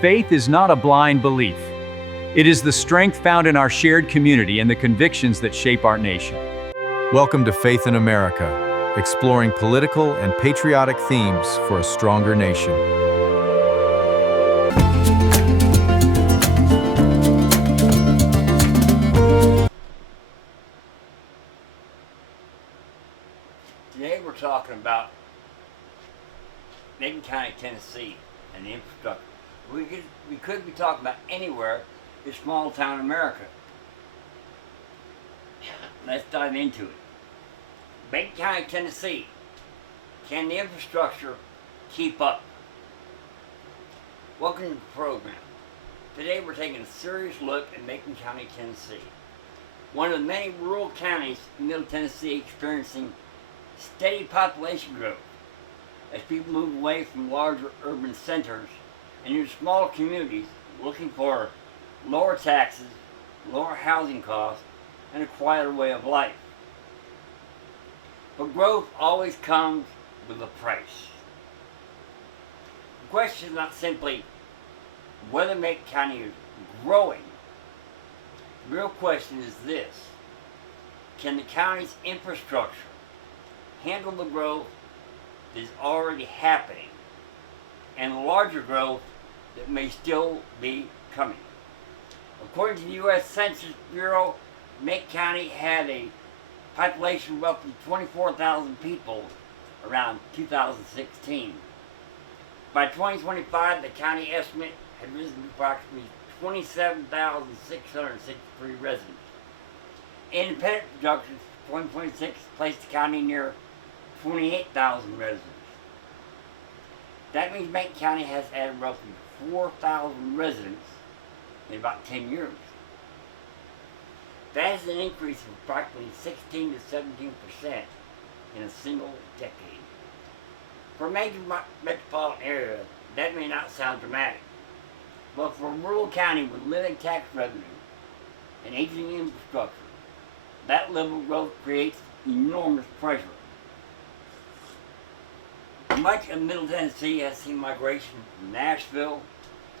Faith is not a blind belief. It is the strength found in our shared community and the convictions that shape our nation. Welcome to Faith in America, exploring political and patriotic themes for a stronger nation. Today we're talking about Macon County, Tennessee, and the infrastructure. We could be talking about anywhere in small town America. Let's dive into it. Macon County, Tennessee. Can the infrastructure keep up? Welcome to the program. Today we're taking a serious look at Macon County, Tennessee. One of the many rural counties in Middle Tennessee experiencing steady population growth as people move away from larger urban centers and into smaller communities looking for lower taxes, lower housing costs, and a quieter way of life. But growth always comes with a price. The question is not simply whether Macon County is growing. The real question is this: can the county's infrastructure handle the growth that is already happening and the larger growth that may still be coming? According to the U.S. Census Bureau, Macon County had a population of roughly 24,000 people around 2016. By 2025, the county estimate had risen to approximately 27,663 residents. Independent projections for 2026 placed the county near 28,000 residents. That means Macon County has added roughly 4,000 residents in about 10 years. That is an increase of approximately 16 to 17% in a single decade. For a major metropolitan area, that may not sound dramatic, but for a rural county with limited tax revenue and aging infrastructure, that level of growth creates enormous pressure. Much of Middle Tennessee has seen migration from Nashville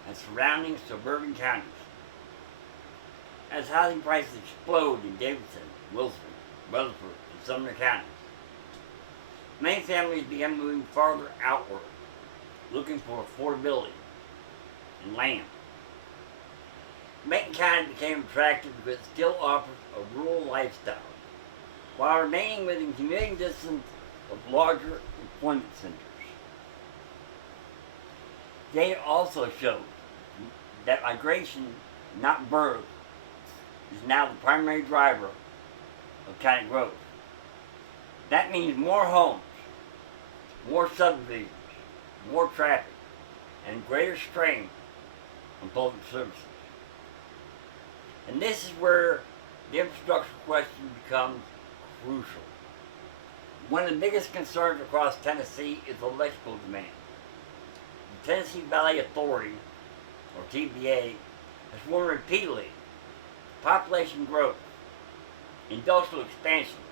and surrounding suburban counties. As housing prices explode in Davidson, Wilson, Rutherford, and Sumner counties, many families began moving farther outward, looking for affordability and land. Macon County became attractive because it still offers a rural lifestyle, while remaining within commuting distance of larger employment centers. Data also shows that migration, not birth, is now the primary driver of county growth. That means more homes, more subdivisions, more traffic, and greater strain on public services. And this is where the infrastructure question becomes crucial. One of the biggest concerns across Tennessee is electrical demand. The Tennessee Valley Authority, or TVA, has warned repeatedly population growth, industrial expansion,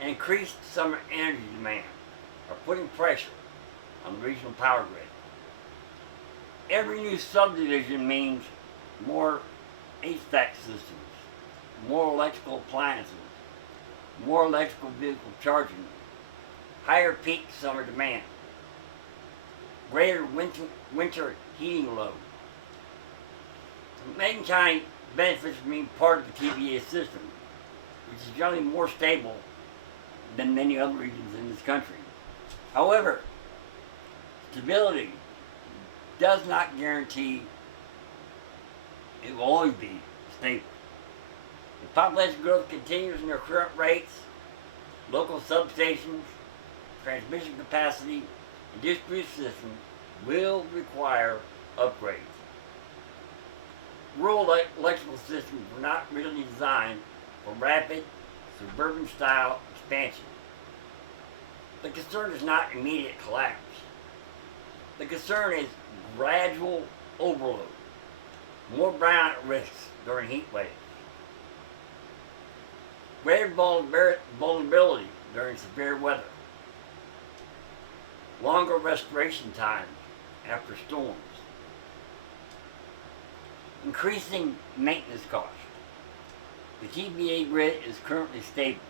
and increased summer energy demand are putting pressure on the regional power grid. Every new subdivision means more HVAC systems, more electrical appliances, more electrical vehicle charging, higher peak summer demand, greater winter heating load. Macon County benefits from being part of the TVA system, which is generally more stable than many other regions in this country. However, stability does not guarantee it will always be stable. If population growth continues in their current rates, local substations, transmission capacity, and distribution systems will require upgrades. Rural electrical systems were not really designed for rapid, suburban-style expansion. The concern is not immediate collapse. The concern is gradual overload, more brownout risks during heat waves, greater vulnerability during severe weather, longer restoration times after storms, Increasing maintenance costs. The TBA grid is currently stable,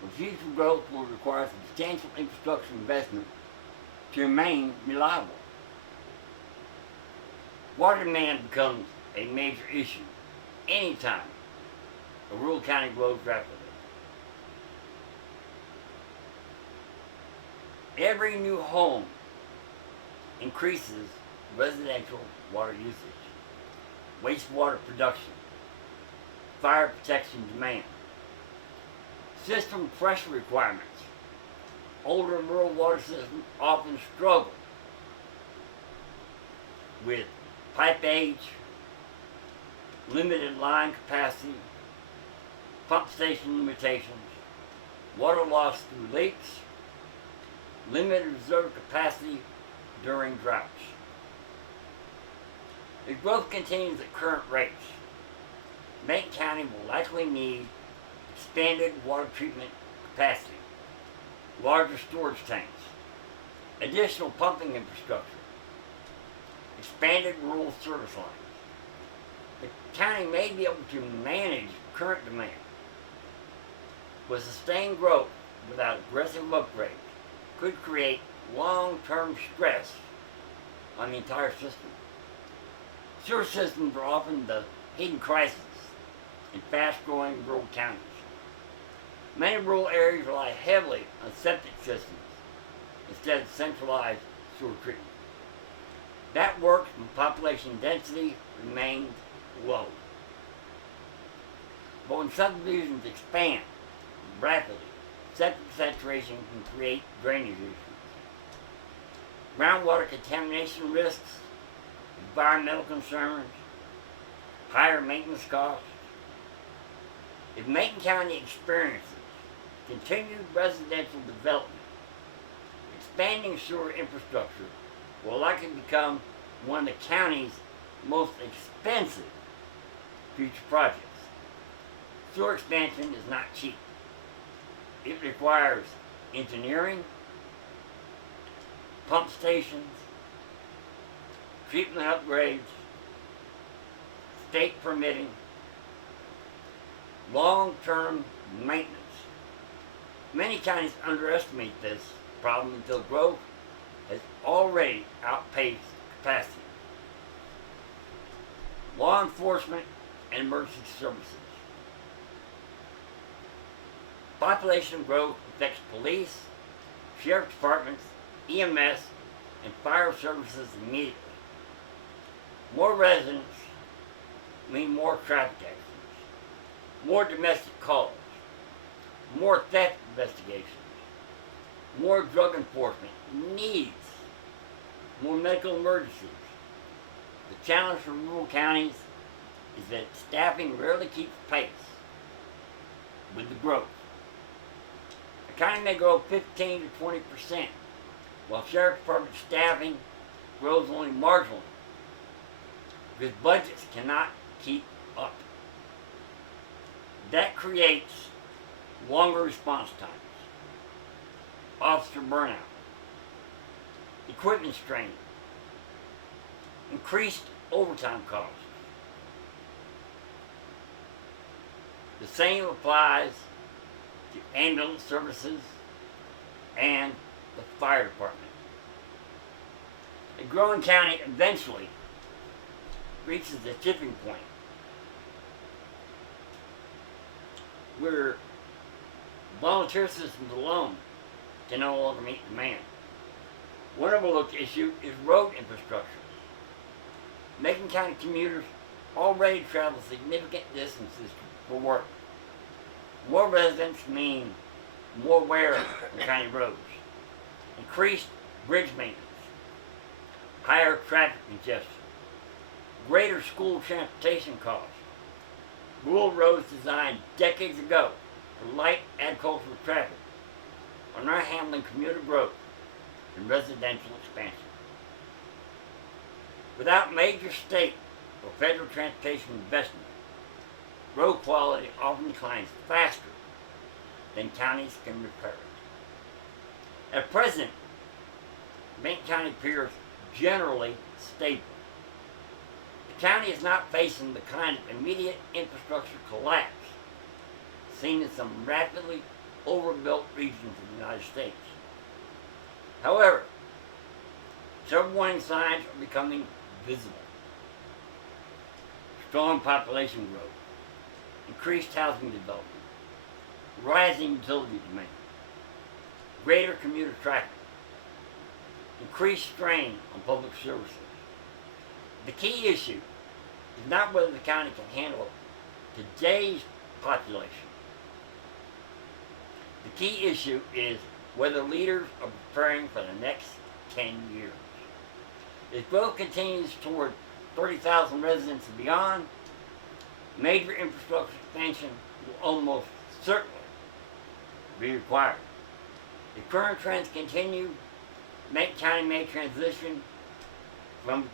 but future growth will require substantial infrastructure investment to remain reliable. Water demand becomes a major issue anytime a rural county grows rapidly. Every new home increases residential water usage, wastewater production, fire protection demand, system pressure requirements. Older rural water systems often struggle with pipe age, limited line capacity, pump station limitations, water loss through leaks, limited reserve capacity during droughts. If growth continues at current rates, Macon County will likely need expanded water treatment capacity, larger storage tanks, additional pumping infrastructure, expanded rural service lines. The county may be able to manage current demand, but sustained growth without aggressive upgrades could create long-term stress on the entire system. Sewer systems are often the hidden crisis in fast-growing rural counties. Many rural areas rely heavily on septic systems instead of centralized sewer treatment. That works when population density remains low. But when subdivisions expand rapidly, septic saturation can create drainage issues. Groundwater contamination risks, environmental concerns, higher maintenance costs. If Macon County experiences continued residential development, expanding sewer infrastructure will likely become one of the county's most expensive future projects. Sewer expansion is not cheap. It requires engineering, pump stations, treatment upgrades, state permitting, long-term maintenance. Many counties underestimate this problem until growth has already outpaced capacity. Law enforcement and emergency services. Population growth affects police, sheriff departments, EMS, and fire services immediately. More residents mean more traffic accidents, more domestic calls, more theft investigations, more drug enforcement needs, more medical emergencies. The challenge for rural counties is that staffing rarely keeps pace with the growth. A county may grow 15 to 20%, while sheriff department staffing grows only marginally, because budgets cannot keep up. That creates longer response times, officer burnout, equipment strain, increased overtime costs. The same applies to ambulance services and the fire department. A growing county eventually reaches a tipping point where volunteer systems alone can no longer meet demand. One overlooked issue is road infrastructure. Macon County commuters already travel significant distances for work. More residents mean more wear on county roads, increased bridge maintenance, higher traffic congestion, greater school transportation costs. Rural roads designed decades ago for light agricultural traffic are now handling commuter growth and residential expansion. Without major state or federal transportation investment, road quality often declines faster than counties can repair it. At present, Macon County appears generally stable. The county is not facing the kind of immediate infrastructure collapse seen in some rapidly overbuilt regions of the United States. However, several warning signs are becoming visible. Strong population growth, increased housing development, rising utility demand, greater commuter traffic, increased strain on public services. The key issue is not whether the county can handle today's population. The key issue is whether leaders are preparing for the next 10 years. If growth continues toward 30,000 residents and beyond, major infrastructure expansion will almost certainly be required. If current trends continue, Macon County may transition from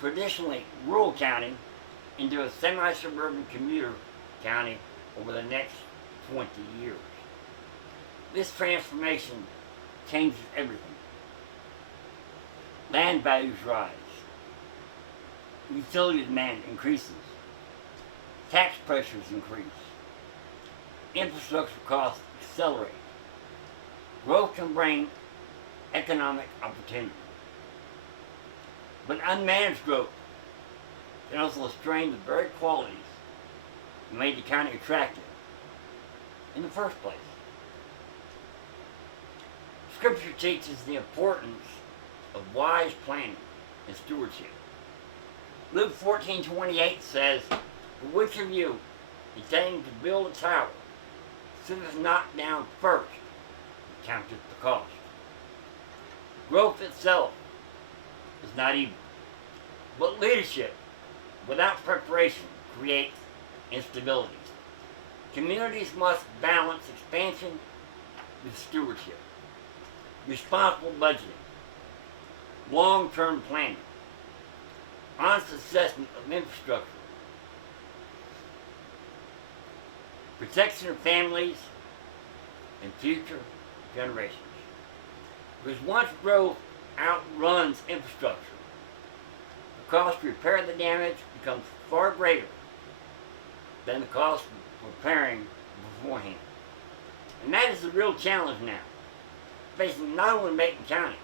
traditionally rural county into a semi-suburban commuter county over the next 20 years. This transformation changes everything. Land values rise. Utility demand increases. Tax pressures increase. Infrastructure costs accelerate. Growth can bring economic opportunity. But unmanaged growth can also strain the very qualities that made the county attractive in the first place. Scripture teaches the importance of wise planning and stewardship. Luke 14:28 says, "For which of you, intending to build a tower, sitteth not down first and counteth the cost?" Growth itself is not evil, but leadership without preparation creates instability. Communities must balance expansion with stewardship, responsible budgeting, long-term planning, honest assessment of infrastructure, protection of families and future generations. Because once growth outruns infrastructure, the cost to repair the damage becomes far greater than the cost of repairing beforehand. And that is the real challenge now, facing not only Macon County,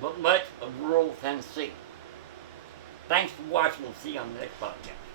but much of rural Tennessee. Thanks for watching. We'll see you on the next podcast.